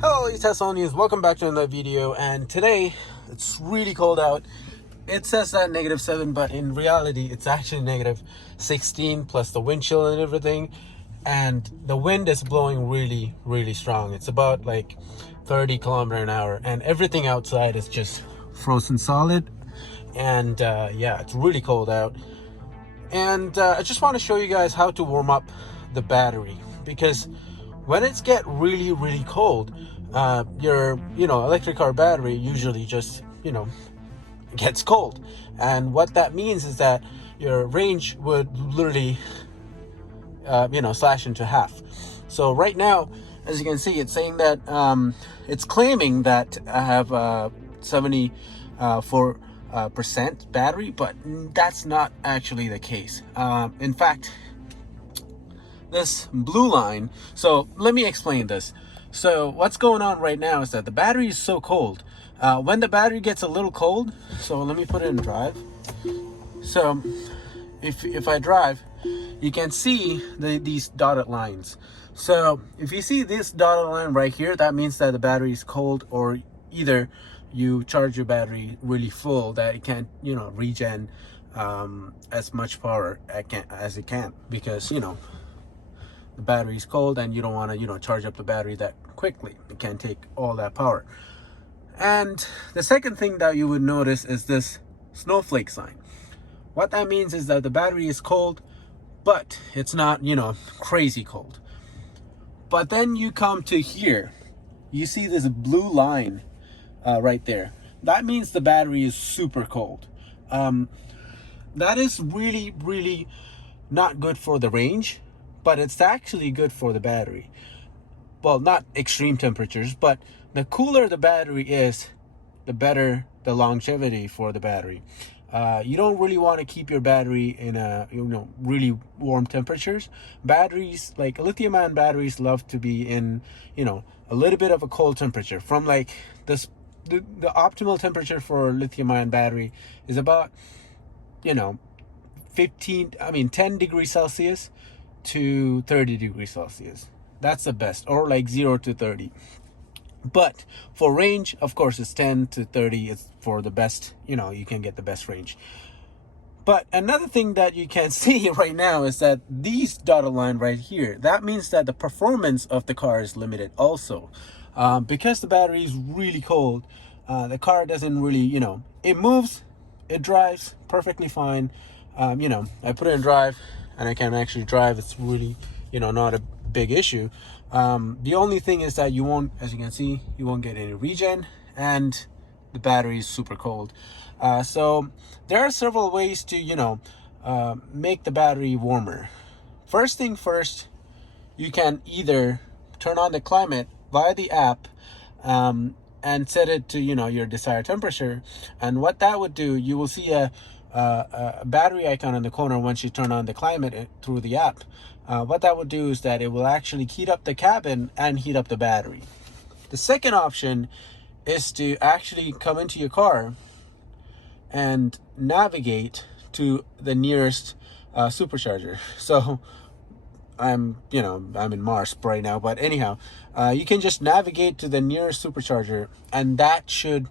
Hello, it's Tesla News. Welcome back to another video. And today it's really cold out. It says that -7, but in reality it's actually -16 plus the wind chill and everything. And the wind is blowing really strong. It's about like 30 kilometers an hour, and everything outside is just frozen solid. And yeah, it's really cold out. And I just want to show you guys how to warm up the battery, because when it's get really cold, your electric car battery usually just gets cold. And what that means is that your range would literally slash into half. So right now, as you can see, it's saying that it's claiming that I have 74% battery, but that's not actually the case. In fact, this blue line, so let me explain this. So what's going on right now is that the battery is so cold. When the battery gets a little cold, so let me put it in drive. So if I drive, you can see these dotted lines. So if you see this dotted line right here, that means that the battery is cold, or either you charge your battery really full that it can't regen as much power as it can, because the battery is cold and you don't want to charge up the battery that quickly. It can't take all that power. And the second thing that you would notice is this snowflake sign. What that means is that the battery is cold, but it's not crazy cold. But then you come to here, you see this blue line right there. That means the battery is super cold. That is really not good for the range, but it's actually good for the battery. Well, not extreme temperatures, but the cooler the battery is, the better the longevity for the battery. You don't really want to keep your battery in a really warm temperatures. Batteries, like lithium-ion batteries, love to be in a little bit of a cold temperature. From like this, the optimal temperature for a lithium-ion battery is about 10 degrees Celsius to 30 degrees Celsius. That's the best, or like 0 to 30. But for range, of course, it's 10 to 30 is for the best, you can get the best range. But another thing that you can see right now is that these dotted line right here, that means that the performance of the car is limited also. Because the battery is really cold, the car doesn't really, it moves, it drives perfectly fine. I put it in drive and I can actually drive. It's really, not a big issue. The only thing is that you won't, as you can see, you won't get any regen, and the battery is super cold. So there are several ways to make the battery warmer. First thing first, you can either turn on the climate via the app and set it to your desired temperature. And what that would do, you will see a battery icon in the corner once you turn on the climate through the app. What that would do is that it will actually heat up the cabin and heat up the battery. The second option is to actually come into your car and navigate to the nearest supercharger. So I'm in Mars right now, but anyhow, you can just navigate to the nearest supercharger, and that should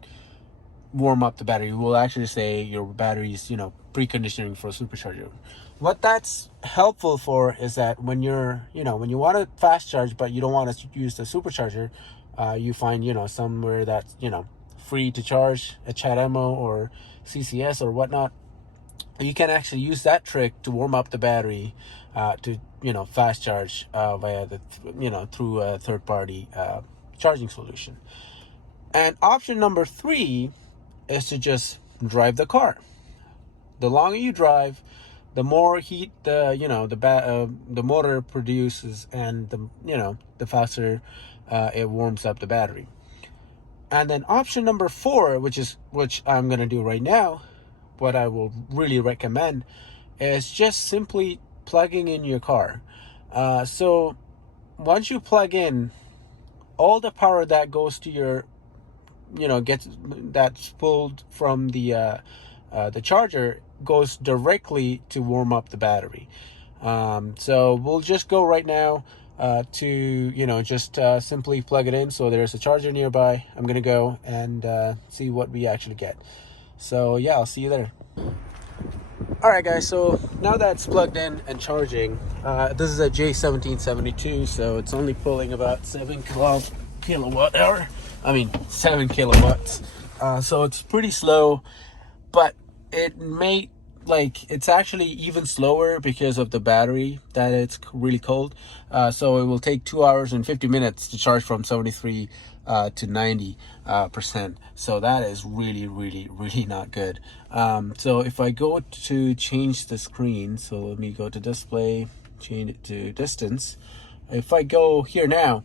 warm up the battery. Will actually say your battery is preconditioning for a supercharger. What that's helpful for is that when you're when you want to fast charge but you don't want to use the supercharger, you find somewhere that's free to charge at CHAdeMO or CCS or whatnot. You can actually use that trick to warm up the battery to fast charge via the through a third-party charging solution. And option number 3 is to just drive the car. The longer you drive, the more heat the motor produces, and the faster it warms up the battery. And then option number 4, which I'm gonna do right now, what I will really recommend is just simply plugging in your car. So once you plug in, all the power that goes to your that's pulled from the charger goes directly to warm up the battery. So we'll just go right now to, you know, just simply plug it in. So there's a charger nearby. I'm gonna go and see what we actually get. So yeah, I'll see you there. All right, guys, so now that's plugged in and charging, this is a J1772, so it's only pulling about 7 kilowatt hour. I mean 7 kilowatts. So it's pretty slow, but it may, like, it's actually even slower because of the battery, that it's really cold. So it will take 2 hours and 50 minutes to charge from 73 to 90%. So that is really not good. So if I go to change the screen, so let me go to display, change it to distance. If I go here now,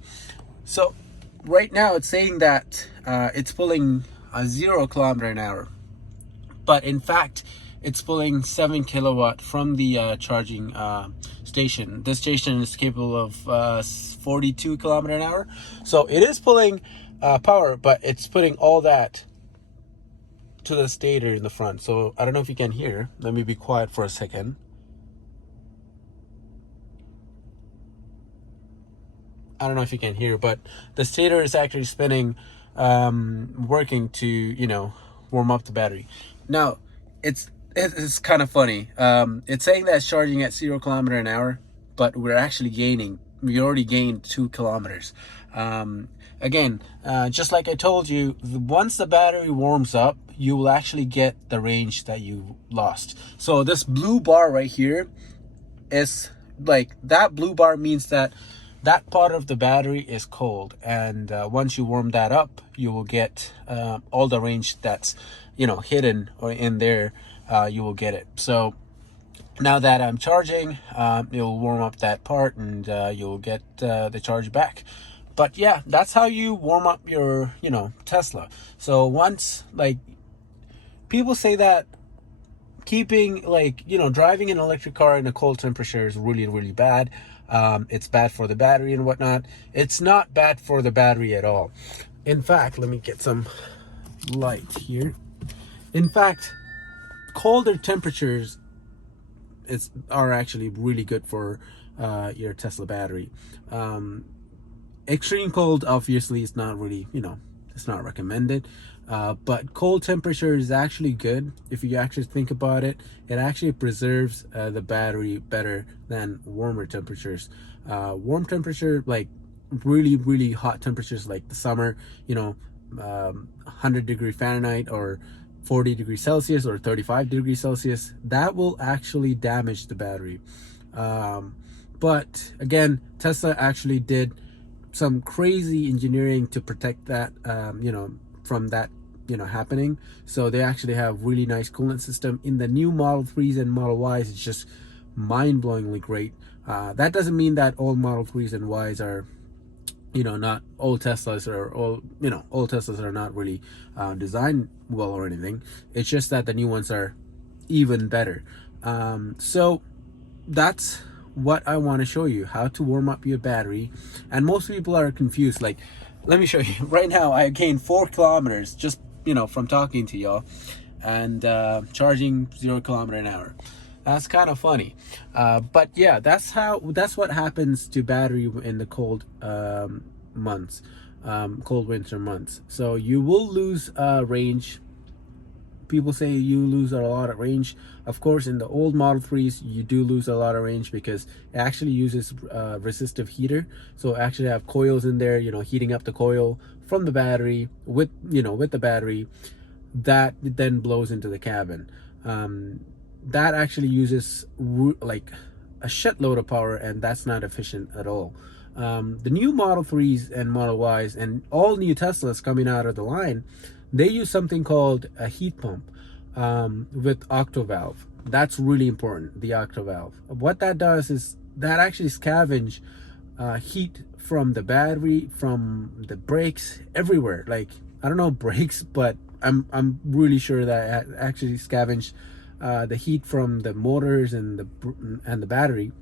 so right now it's saying that it's pulling 0 kilometer an hour, but in fact it's pulling 7 kilowatt from the charging station. This station is capable of 42 kilometer an hour, so it is pulling power, but it's putting all that to the stator in the front. So I don't know if you can hear. Let me be quiet for a second. I don't know if you can hear, but the stator is actually spinning, working to, you know, warm up the battery. Now it's kind of funny. It's saying that it's charging at 0 kilometer an hour, but we're actually gaining. We already gained 2 kilometers. Again, just like I told you, once the battery warms up, you will actually get the range that you lost. So this blue bar right here is like, that blue bar means that that part of the battery is cold, and once you warm that up, you will get all the range that's, you know, hidden or in there. You will get it. So now that I'm charging, it will warm up that part, and you'll get the charge back. But yeah, that's how you warm up your, you know, Tesla. So once, like, people say that keeping, like, you know, driving an electric car in a cold temperature is really bad. It's bad for the battery and whatnot. It's not bad for the battery at all. In fact, let me get some light here. In fact, colder temperatures are actually really good for your Tesla battery. Extreme cold obviously is not really, you know, it's not recommended, but cold temperature is actually good. If you actually think about it, it actually preserves the battery better than warmer temperatures. Warm temperature, like really hot temperatures, like the summer, you know, 100-degree Fahrenheit or 40 degrees Celsius or 35 degrees Celsius, that will actually damage the battery. But again, Tesla actually did some crazy engineering to protect that, you know, from that, you know, happening. So they actually have really nice coolant system in the new Model 3s and Model Ys. It's just mind-blowingly great. That doesn't mean that all Model 3s and Ys are, you know, not all Teslas, or all, you know, all Teslas are not really designed well or anything. It's just that the new ones are even better. So that's what I want to show you, how to warm up your battery. And most people are confused. Like, let me show you. Right now I gained 4 kilometers just, you know, from talking to y'all, and charging 0 kilometer an hour. That's kind of funny. But yeah, that's what happens to battery in the cold months, cold winter months. So you will lose range. People say you lose a lot of range. Of course, in the old Model 3s, you do lose a lot of range because it actually uses resistive heater. So actually have coils in there, you know, heating up the coil from the battery with, you know, with the battery that then blows into the cabin. That actually uses like a shitload of power, and that's not efficient at all. The new Model 3s and Model Ys and all new Teslas coming out of the line, they use something called a heat pump with octovalve. That's really important, the octovalve. What that does is that actually scavenge heat from the battery, from the brakes, everywhere. Like, I don't know brakes, but I'm really sure that it actually scavenged the heat from the motors and the battery,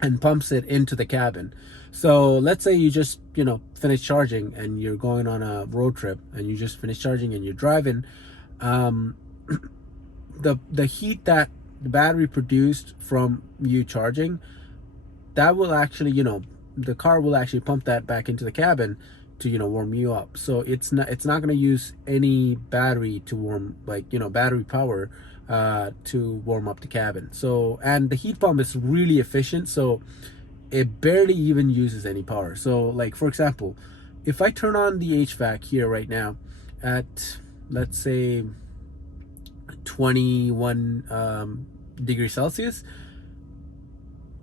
and pumps it into the cabin. So let's say you just, you know, finish charging and you're going on a road trip, and you just finish charging and you're driving. The heat that the battery produced from you charging, that will actually, you know, the car will actually pump that back into the cabin to, you know, warm you up. So it's not going to use any battery to warm, like, you know, battery power to warm up the cabin. So, and the heat pump is really efficient, so it barely even uses any power. So like, for example, if I turn on the HVAC here right now at, let's say, 21 degrees Celsius,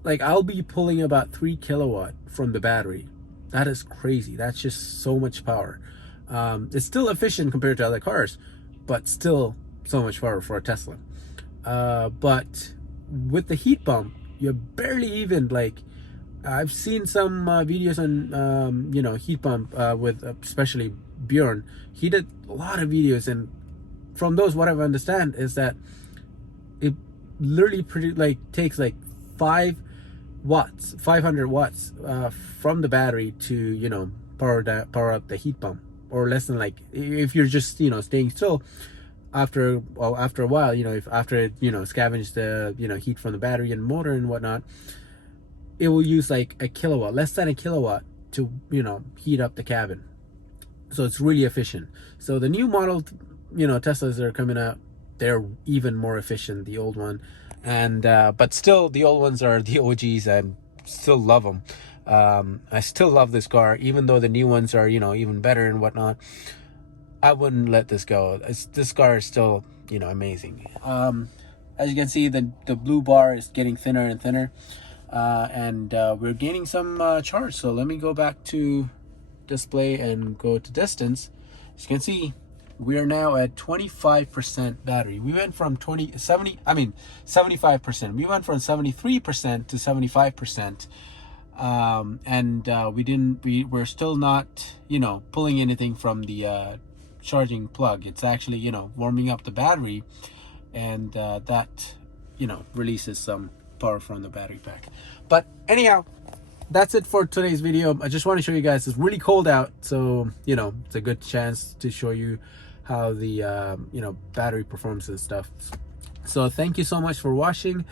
like, I'll be pulling about 3 kilowatt from the battery. That is crazy. That's just so much power. It's still efficient compared to other cars, but still so much power for a Tesla. But with the heat pump, you're barely even, like, I've seen some videos on you know, heat pump with especially Bjorn. He did a lot of videos, and from those, what I understand is that it literally takes like 500 watts from the battery to, you know, power up the heat pump, or less than, like, if you're just, you know, staying still. After a while, you know, if after it, you know, scavenge the, you know, heat from the battery and motor and whatnot, it will use like a kilowatt, less than a kilowatt, to, you know, heat up the cabin. So it's really efficient. So the new model, you know, Teslas that are coming out, they're even more efficient, the old one. And but still, the old ones are the OGs. I still love them. I still love this car, even though the new ones are, you know, even better and whatnot. I wouldn't let this go. This car is still, you know, amazing. As you can see, the blue bar is getting thinner and thinner, and we're gaining some charge. So let me go back to display and go to distance. As you can see, we are now at 25% battery. We went from 75%. We went from 73% to 75%. And we're still not, you know, pulling anything from the charging plug. It's actually, you know, warming up the battery, and that, you know, releases some power from the battery pack. But anyhow, that's it for today's video. I just want to show you guys, it's really cold out, so, you know, it's a good chance to show you how the you know, battery performs and stuff. So thank you so much for watching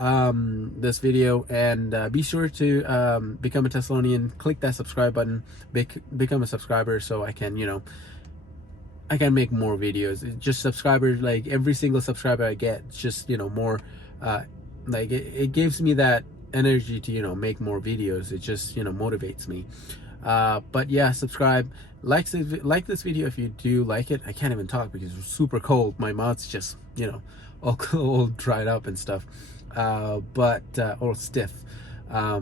this video, and be sure to become a Teslonian. Click that subscribe button, become a subscriber, so I can, you know, I can make more videos. Just subscribers, like every single subscriber I get, it's just, you know, more like it gives me that energy to, you know, make more videos. It just, you know, motivates me. But yeah, subscribe, like this video if you do like it. I can't even talk because it's super cold. My mouth's just, you know, all dried up and stuff, or stiff. Yeah,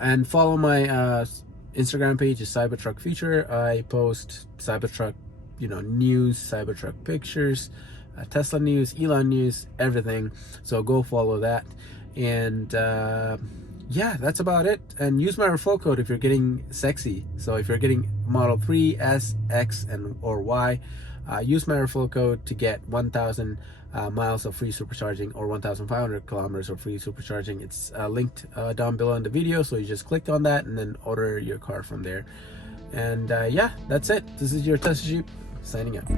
and follow my Instagram page is Cybertruck Future. I post Cybertruck, you know, news, Cybertruck pictures, Tesla news, Elon news, everything. So go follow that. And yeah, that's about it. And use my referral code if you're getting sexy. So if you're getting Model 3, S, X, or Y, use my referral code to get 1,000 miles of free supercharging, or 1,500 kilometers of free supercharging. It's linked down below in the video, so you just click on that and then order your car from there. And yeah, that's it. This is your Tesla Jeep signing out.